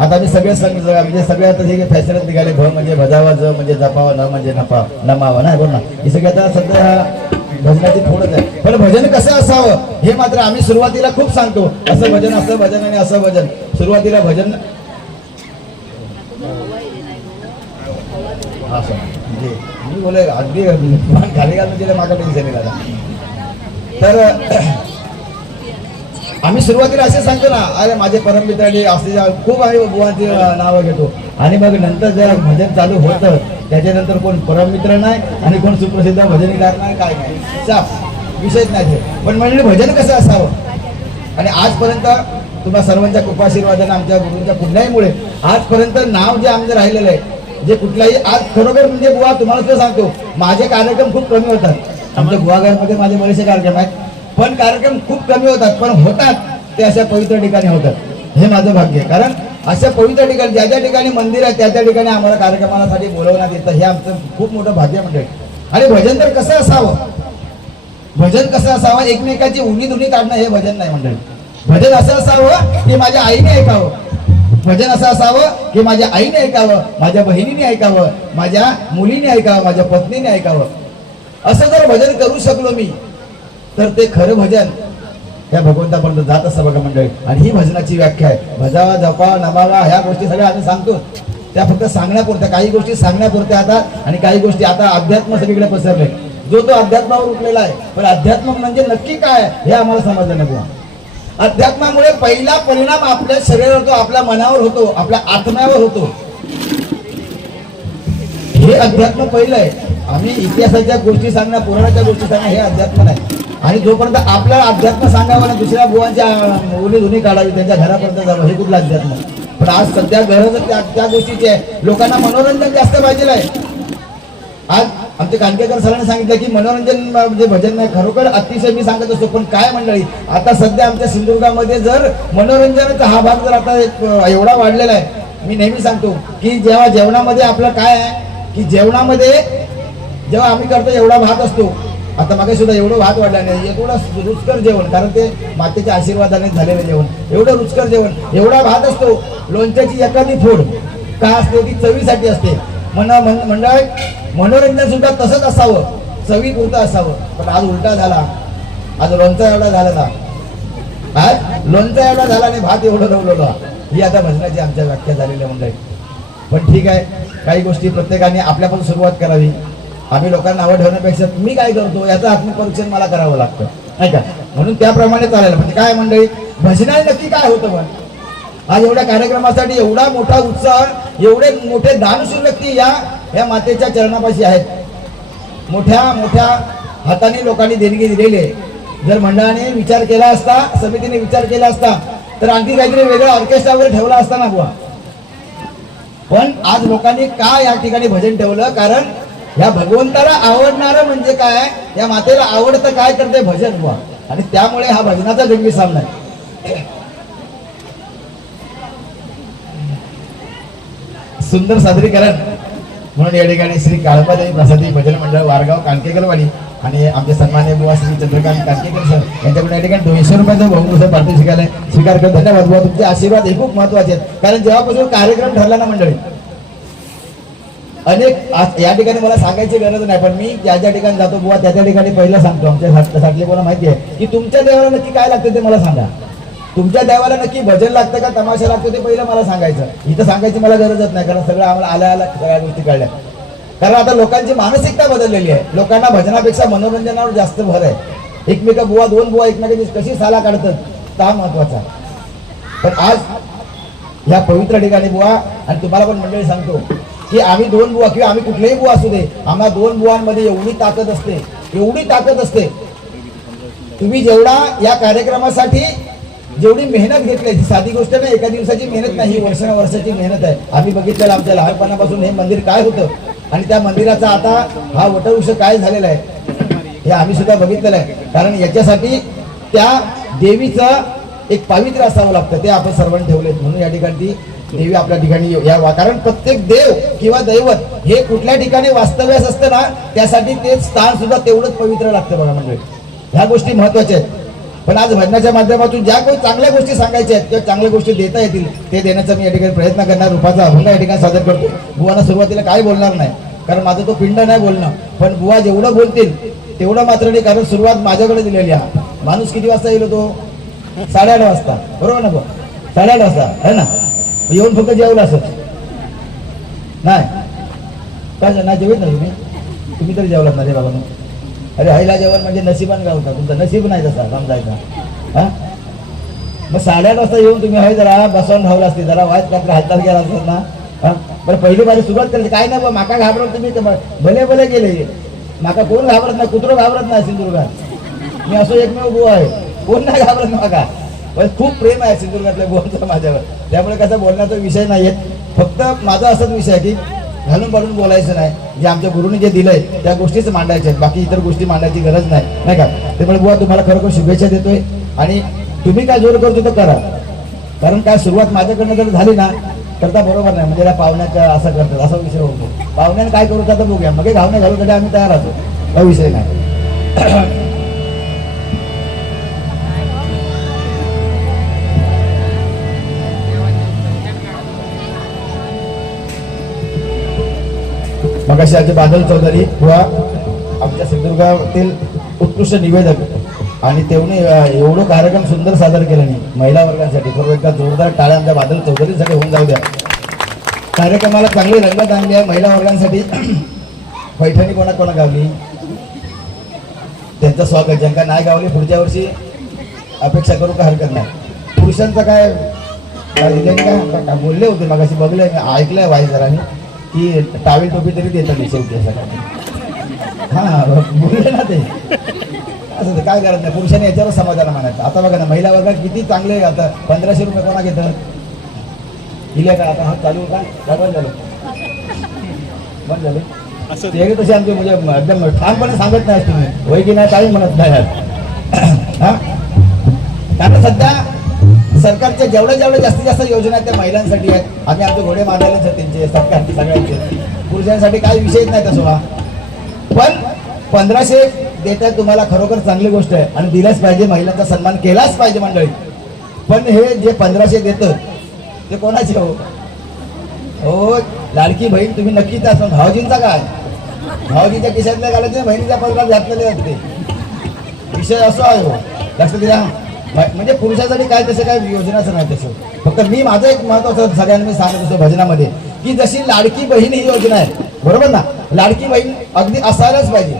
आता मी सगळे म्हणजे सगळे आता जे फॅशनच निघाले, भ म्हणजे भजावा, ज म्हणजे जपावा, न म्हणजे नमावा नाही बोल ना, हे सगळे आता सध्या भजनाची थोडंच आहे. पण भजन कसं असावं हे मात्र आम्ही सुरुवातीला खूप सांगतो. असं भजन, असं भजन आणि असं भजन. सुरुवातीला भजन असं म्हणजे मी बोले अगदी खाली घालून तिला मागा टेन्शन येईल आता. तर आम्ही सुरुवातीला असे सांगतो ना, अरे माझे परममित्रांनी असे खूप आम्ही बुवांची नावं घेतो आणि मग नंतर जेव्हा भजन चालू होतं त्याच्यानंतर कोण परममित्र नाही आणि कोण सुप्रसिद्ध भजनीकार नाही, काय नाही, साफ विषयच नाही ते. पण म्हणजे भजन कसं असावं आणि आजपर्यंत तुम्हा सर्वांच्या कृपाशीर्वादाने आमच्या गुरूंच्या कुठल्याहीमुळे आजपर्यंत नाव जे आमचं राहिलेलं आहे, जे कुठलाही आज खरोखर म्हणजे बुवा तुम्हाला तर सांगतो, माझे कार्यक्रम खूप कमी होतात. आमच्या गुहागरमध्ये माझे बरेचसे कार्यक्रम आहेत, पण कार्यक्रम खूप कमी होतात, पण होतात ते अशा पवित्र ठिकाणी होतात. हे माझं भाग्य आहे. कारण अशा पवित्र ठिकाणी ज्या ज्या ठिकाणी मंदिर आहे त्या त्या ठिकाणी आम्हाला कार्यक्रमासाठी बोलवण्यात येतं. हे आमचं खूप मोठं भाग्य म्हणजे. आणि भजन तर कसं असावं, भजन कसं असावं, एकमेकाची उन्ही धुनी काढणं हे भजन नाही मंडळी. भजन असं असावं की माझ्या आईने ऐकावं, भजन असं असावं की माझ्या आईने ऐकावं, माझ्या बहिणीने ऐकावं, माझ्या मुलीने ऐकावं, माझ्या पत्नीने ऐकावं. असं जर भजन करू शकलो मी तर ते खरं भजन त्या भगवंतापर्यंत जात असतं बघा मंडळी. आणि ही भजनाची व्याख्या आहे. भजावा, जपावा, नमावा ह्या गोष्टी सगळ्या आम्ही सांगतो, त्या फक्त सांगण्यापुरत्या, काही गोष्टी सांगण्यापुरत्या आता. आणि काही गोष्टी आता अध्यात्म सगळीकडे पसरले, जो तो अध्यात्मावर उठलेला आहे. पण अध्यात्म म्हणजे नक्की काय हे आम्हाला समजलं नको. अध्यात्मामुळे पहिला परिणाम आपल्या शरीरावर होतो, आपल्या मनावर होतो, आपल्या आत्म्यावर होतो. हे अध्यात्म पहिलं आहे. आम्ही इतिहासाच्या गोष्टी सांगणं, पुराणाच्या गोष्टी सांगणं हे अध्यात्म नाही. आणि जोपर्यंत आपल्याला अध्यात्म सांगावं ना, दुसऱ्या बुवांच्या ओली धुनी काढावी, त्यांच्या घरापर्यंत जावं, हे कुठलं अध्यात्म. पण आज सध्या गरज त्या गोष्टीची आहे. लोकांना मनोरंजन जास्त पाहिजे आहे. आज आमचे कानकेकर सरांनी सांगितलं की मनोरंजन म्हणजे भजन नाही. खरोखर अतिशय मी सांगत असतो, पण काय मंडळी आता सध्या आमच्या सिंधुदुर्गामध्ये जर मनोरंजनाचा हा भाग जर आता एवढा वाढलेला आहे. मी नेहमी सांगतो की जेव्हा जेवणामध्ये आपलं काय आहे की जेवणामध्ये जेव्हा आम्ही करतो एवढा भात असतो. आता मागे सुद्धा एवढं भात वाढलं नाही, एवढं रुचकर जेवण, कारण ते मातेच्या आशीर्वादाने झालेलं जेवण, एवढं रुचकर जेवण, एवढा भात असतो. लोणच्याची एखादी फोड का असते ती चवीसाठी असते. मंडळ मनोरंजन सुद्धा तसंच असावं, चवीपुरतं असावं. पण आज उलटा झाला. आज लोणचा एवढा झाला ना, आज लोणचा एवढा झाला आणि भात एवढं रवलं. ही आता भजनाची आमच्या व्याख्या झालेली मंडळी. पण ठीक आहे, काही गोष्टी प्रत्येकाने आपल्यापासून सुरुवात करावी. आम्ही लोकांना नावं ठेवण्यापेक्षा मी काय करतो याचं आत्मपरीक्षण मला करावं लागतं, नाही का. म्हणून त्याप्रमाणे चालायला म्हणजे काय मंडळी, भजनाने नक्की काय होतं. पण आज एवढ्या कार्यक्रमासाठी एवढा मोठा उत्साह, एवढे मोठे दानशूर व्यक्ती या मातेच्या चरणापाशी आहेत. मोठ्या मोठ्या हाताने लोकांनी देणगी दिलेली आहे. जर मंडळाने विचार केला असता, समितीने विचार केला असता तर आणखी काहीतरी वेगळं ऑर्केस्ट्रा वगैरे ठेवला असता ना बुवा. पण आज लोकांनी का या ठिकाणी भजन ठेवलं, कारण या भगवंताला आवडणारं म्हणजे काय, या मातेला आवडतं काय करते भजन बुवा. आणि त्यामुळे हा भजनाचा जंगी सामना आहे. सुंदर सादरीकरण म्हणून या ठिकाणी श्री काळबादेवी प्रसादी भजन मंडळ वारगाव कानकेकरवाडी आणि आमचे सन्मान्य बुवा श्री चंद्रकांत कानकेकर सर यांच्याकडून या ठिकाणी 200 रुपयाचा बहुमूल्य पारितोषिक स्वीकार करत धन्यवाद बुवा. तुमचे आशीर्वाद हे खूप महत्वाचे आहेत. कारण जेव्हापासून कार्यक्रम ठरला ना मंडळी, अनेक या ठिकाणी मला सांगायची गरज नाही, पण मी ज्या ज्या ठिकाणी जातो बुवा त्या त्या ठिकाणी पहिलं सांगतो. आमच्या साठले कोणा माहिती आहे की तुमच्या देवाला नक्की काय लागतं ते मला सांगा. तुमच्या देवाला नक्की भजन लागतं का तमाशा लागतो ते पहिलं मला सांगायचं. इथं सांगायची मला गरजच नाही, कारण सगळं आम्हाला आल्या सगळ्या गोष्टी कळल्या. कारण आता लोकांची मानसिकता बदललेली आहे. लोकांना भजनापेक्षा मनोरंजनावर जास्त भर आहे. एकमेका बुवा, दोन बुवा एकमेकांची कशी साला काढतात हा महत्वाचा. पण आज या पवित्र ठिकाणी बुवा, आणि तुम्हाला पण मंडळी सांगतो की आम्ही दोन बुवा किंवा आम्ही कुठलेही बुवा असू दे, आम्हा दोन बुवांमध्ये एवढी ताकद असते, एवढी ताकद असते. तुम्ही जेवढा या कार्यक्रमासाठी जेवढी मेहनत घेतली ही साधी गोष्ट नाही, एका दिवसाची मेहनत नाही, ही वर्षानुवर्षाची मेहनत आहे. आम्ही बघितलेलं आमच्या लहानपणापासून हे मंदिर काय होतं आणि त्या मंदिराचा आता हा वटवृक्ष काय झालेला आहे हे आम्ही सुद्धा बघितलेलं आहे. कारण याच्यासाठी त्या देवीचं एक पावित्र्य असावं लागतं, ते आपण सर्वांनी ठेवले. म्हणून या ठिकाणी ती देवी आपल्या ठिकाणी या, कारण प्रत्येक देव किंवा दैवत हे कुठल्या ठिकाणी वास्तव्यास असतं ना, त्यासाठी ते स्थान सुद्धा तेवढंच पवित्र लागतं बघा. म्हणजे ह्या गोष्टी महत्वाच्या आहेत. पण आज भजनाच्या माध्यमातून ज्या काही चांगल्या गोष्टी सांगायच्या आहेत किंवा चांगल्या गोष्टी देता येतील ते देण्याचा मी या ठिकाणी प्रयत्न करणार. रूपाचा अभंग या ठिकाणी सादर करतो. बुवांना सुरुवातीला काय बोलणार नाही, कारण माझं तो पिंड नाही बोलणं, पण बुवा जेवढं बोलतील तेवढं मात्र नाही, कारण सुरुवात माझ्याकडे दिलेली आहे. माणूस किती वाजता येईल तो? 8:30 वाजता, बरोबर ना? 8:30 वाजता आहे ना? येऊन फक्त जेवलं असत नाही काय ना? जेवत नाही तुम्ही तरी जेवलात ना रे बाबा. अरे हायला जेवण म्हणजे नशिबान गावता, तुमचं नशीब नाही तसा समजायचा. हा मग 8:30 वाजता येऊन तुम्ही हाय जरा बसवून धावला असते, जरा वाईट कापला हातात गेला असत ना. हा बरं पहिली बारी सुरुवात करायची काय ना माका घाबरत तुम्ही भले भले गेले. माका कोण घाबरत नाही, कुत्रं घाबरत नाही सिंधुदुर्गात. मी असं एकमेव बुवा आहे, कोण नाही घाबरत माका. पण खूप प्रेम आहे सिंधुदुर्गातल्या बुवांचं माझ्यावर, त्यामुळे कसं बोलण्याचा विषय नाही आहेत. फक्त माझा असाच विषय आहे की घालून पाडून बोलायचं नाही, जे आमच्या गुरुने जे दिलंय त्या गोष्टीच मांडायच्या आहेत, बाकी इतर गोष्टी मांडायची गरज नाही, नाही का? त्यामुळे बुवा तुम्हाला खरोखर शुभेच्छा देतोय. आणि तुम्ही काय जोर करतो तर करा, कारण काय सुरुवात माझ्याकडनं जर झाली ना करता बरोबर नाही, म्हणजे त्या पाहुण्याचा असं करतात असा विषय होतो. पाहुण्याने काय करू तर बघूया, मग घावणे घालूसाठी आम्ही तयार असतो, हा विषय नाही. मगाशी आमचे बादल चौधरी किंवा आमच्या सिंधुदुर्गातील उत्कृष्ट निवेदक आणि तेवढे एवढं कार्यक्रम सुंदर सादर केलं नाही महिला वर्गासाठी. बरोबर एकदा जोरदार टाळ्या आमच्या बादल चौधरीसाठी होऊन जाऊ द्या. कार्यक्रमाला चांगली रंगत आणली आहे महिला वर्गांसाठी. पैठणी कोणा कोणा गावली त्यांचं स्वागत, ज्यांना नाही गावली पुढच्या वर्षी अपेक्षा करू का हरकत नाही. पुरुषांचं काय काय बोलले होते मगाशी, बघले ऐकलंय वाई जरा की टावेल टोपी तरी देतात मी शेवटी असं. हा बोलले ना ते असं काय करत नाही, पुरुषांनी याच्यावर समाधान मानायचं. आता बघा ना महिला वर्गात किती चांगले, आता 1500 रुपये कोणा घेतात दिले का? आता हा चालू का बंद झालं बंद झाले ते तसे आमचे म्हणजे एकदम ठामपणे सांगत नाही तुम्ही होय की नाही काही म्हणत नाही. हा कारण सध्या सरकारच्या जेवढ्या जेवढ्या जास्तीत जास्त योजना आहेत त्या महिलांसाठी आहेत. आम्ही आमचे घोडे मारलेलेच आहेत त्यांचे सरकारचे सगळ्यांचे. पुरुषांसाठी काही विषयच नाही तसं, पण 1500 देतात तुम्हाला खरोखर चांगली गोष्ट आहे आणि दिलाच पाहिजे, महिलांचा सन्मान केलाच पाहिजे मंडळी. पण हे जे 1500 देतं ते कोणाचे हो? लाडकी बहीण तुम्ही नक्कीच असं. भाऊजींचा काय? भाऊजीच्या खिशातल्या घालायचे बहिणीच्या पदरात घातलेले असते, विषय असं आहे हो, लक्षात द्या. म्हणजे पुरुषासाठी काय तसं काय योजनाच नाही तसं. फक्त मी माझं एक महत्वाचं सगळ्यांना मी सांगत असतो भजनामध्ये की जशी लाडकी बहीण ही योजना आहे, बरोबर ना? लाडकी बहीण अगदी असायलाच पाहिजे,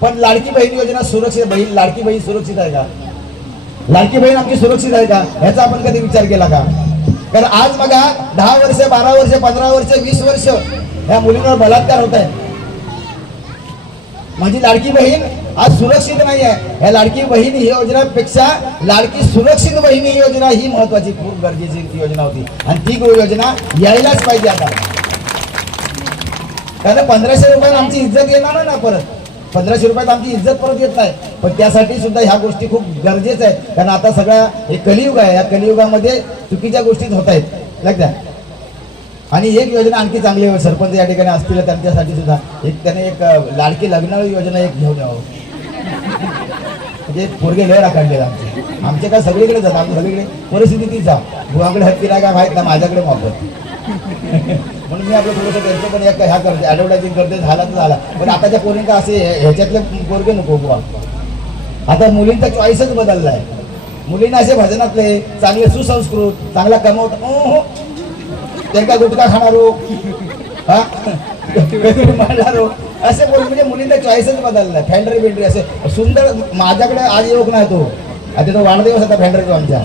पण लाडकी बहीण योजना सुरक्षित बहीण लाडकी बहीण सुरक्षित आहे का? लाडकी बहीण आमची सुरक्षित आहे का ह्याचा आपण कधी विचार केला का? कारण आज बघा 10 वर्ष 12 वर्ष 15 वर्ष 20 वर्ष ह्या मुलींवर बलात्कार होत आहे. माझी लाडकी बहीण आज सुरक्षित नाही आहे. या लाडकी बहीण ही योजनापेक्षा लाडकी सुरक्षित बहीण ही योजना ही महत्वाची खूप गरजेची योजना होती आणि ती योजना यायलाच पाहिजे आता. कारण 1500 रुपयात आमची इज्जत येणार ना परत, 1500 रुपयात आमची इज्जत परत येत नाही. पण त्यासाठी सुद्धा ह्या गोष्टी खूप गरजेच्या आहेत, कारण आता सगळा हे कलियुग आहे, या कलियुगामध्ये चुकीच्या गोष्टीच होत आहेत लक्षात. आणि एक योजना आणखी चांगली सरपंच या ठिकाणी असतील त्यांच्यासाठी सुद्धा त्याने एक लाडकी लग्नाळू योजना एक घेऊन यावं. म्हणजे पोरगे लय राखणले आमचे काय सगळीकडे जातात, आमच्या सगळीकडे परिस्थिती तीच बुवाकडे हत्ती काय माहीत ना माझ्याकडे वापर. म्हणून मी आपलं थोडंसं त्यांचं पण एक ह्या करते ॲडव्हर्टायझिंग करते, झाला तर झाला. पण आताच्या पोरींका असे ह्याच्यातले पोरगे नको बुवा. आता मुलींचा चॉईसच बदलला आहे. मुलींना असे भजनातले चांगले सुसंस्कृत चांगला कमवत त्यांना गुटखा खाणारो हा मारणारो असे बोल, म्हणजे मुलींचा चॉईसच बदलला. फॅन्ड्री बिंड्री असे सुंदर माझ्याकडे आज योग नाही तो, आता तो वाढदिवस होता फॅन्ड्रीचा आमच्या,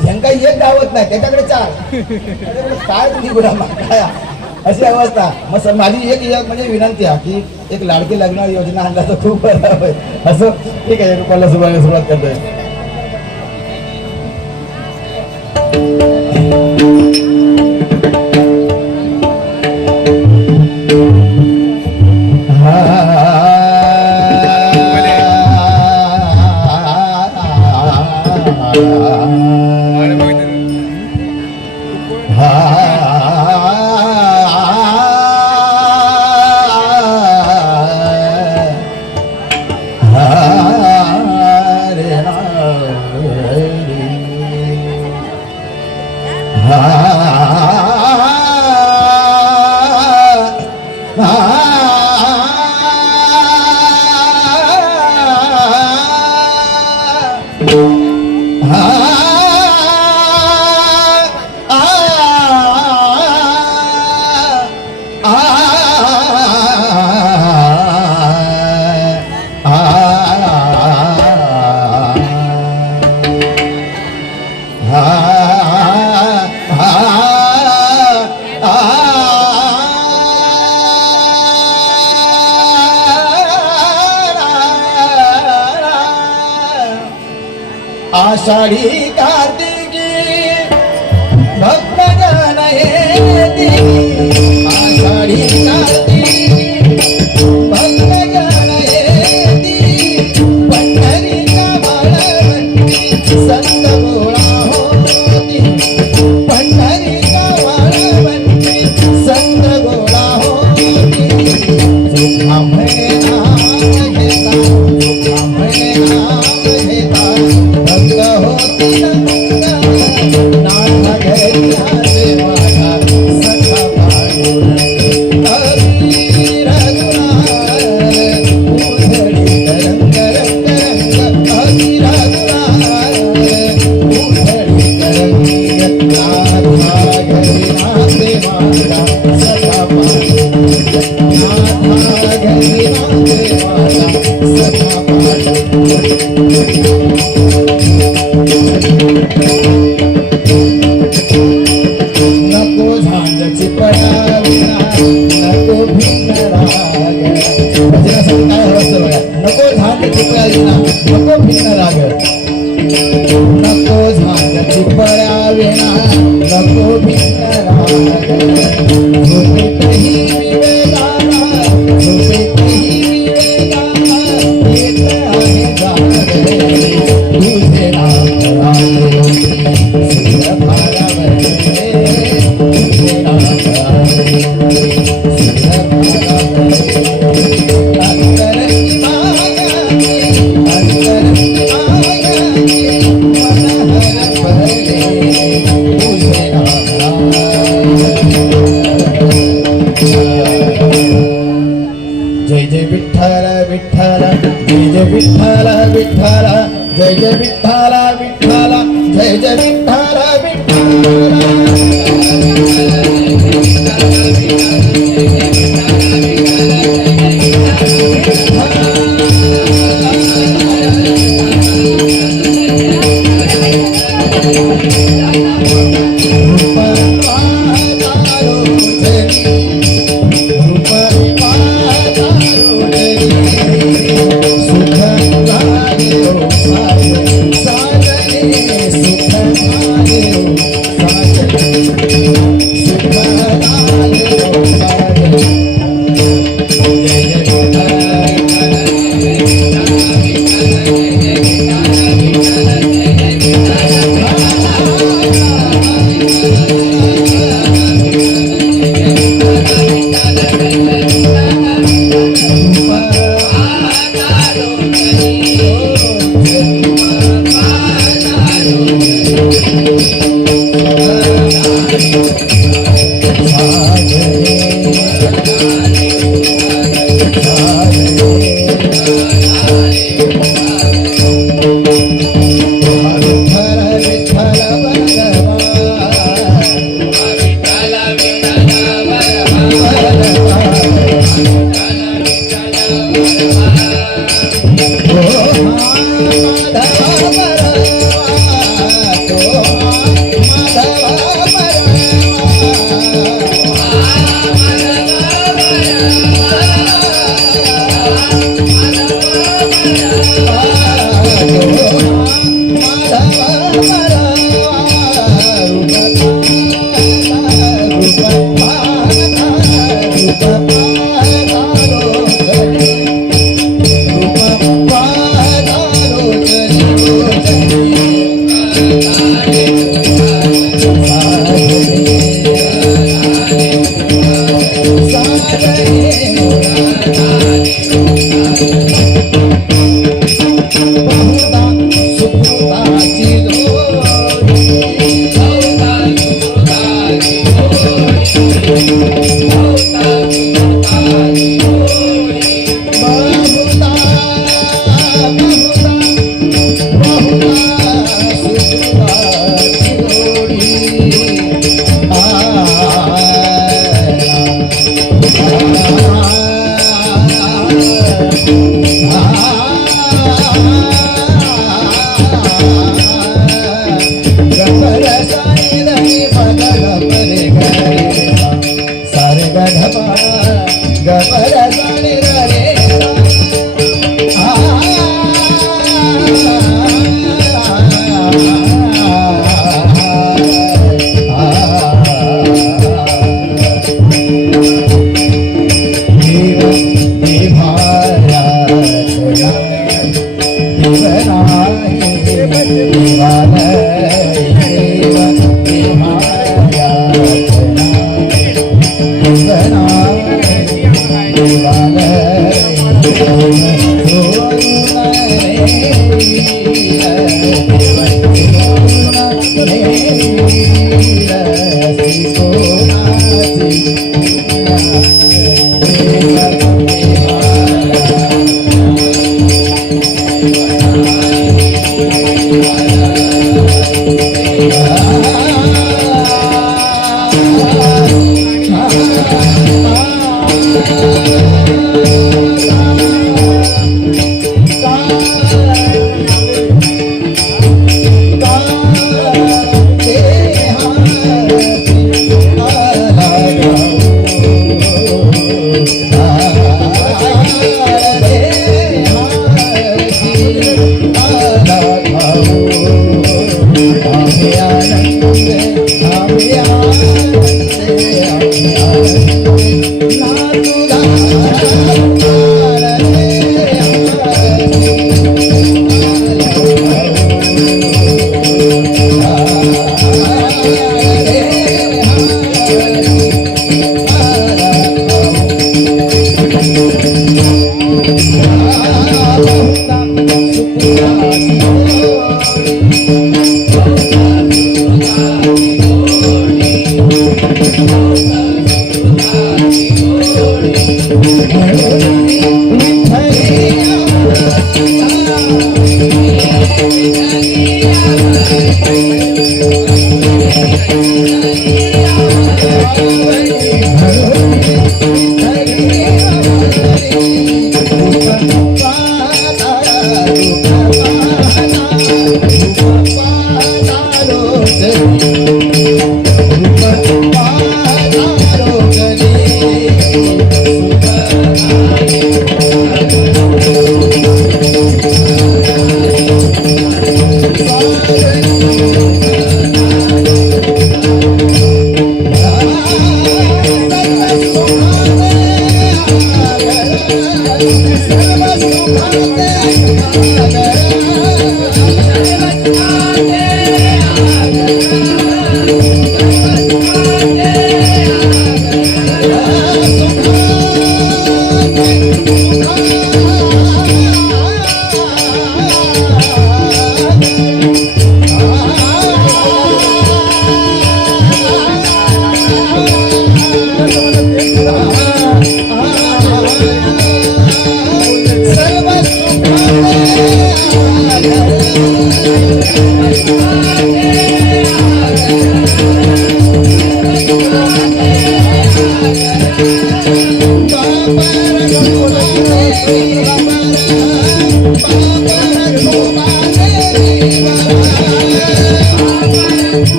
ह्यांका एक गावत नाही त्याच्याकडे 4 काय तुझी गुन्हा काय अशी अवस्था. मग माझी एक म्हणजे विनंती आहे की एक लाडकी लग्न योजना आणला तर खूप बरं असं. ठीक आहे, रुपाला सुरुवात करतोय. आषाढी कार्तिकी भक्तजन येती आषाढी कार्तिकी भक्तजन येती पंढरीच्या वाळवंटी संत गोळा होती पंढरीच्या वाळवंटी संत गोळा होती सुखा म्हणे नाम घेता सुखा म्हणे नाम घेता भक्त होती नाथ घरी आले माझा सखा पाडून हरी रघुनाथ उधळी तरंग रंग रंग हरी रघुनाथ उधळी तरंग नाथा घरी आले माझा सखा पाडून नाथा घरी आले माझा सखा पाडून नको झांजची पडाविना नको भिन्न राग भजनासाठी काय हवं असतं बघा नको झांजची पडाविना नको भिन्न राग नको झांजची पडाविना नको भिन्न राग झोपेतही विवेकाला झोपेतही विवेकाला येत आहे जागे तुझे नाम आले सुर भारावरे तुझे नाम आले सुर भारावरे अंतरंगी मागाने अंतरंगी मागाने मनहर पडले तुझे नाम जय जय विठ्ठल विठ्ठल जय जय विठ्ठल विठ्ठल जय जय विठ्ठल विठ्ठल जय जय विठ्ठल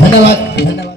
धन्यवाद.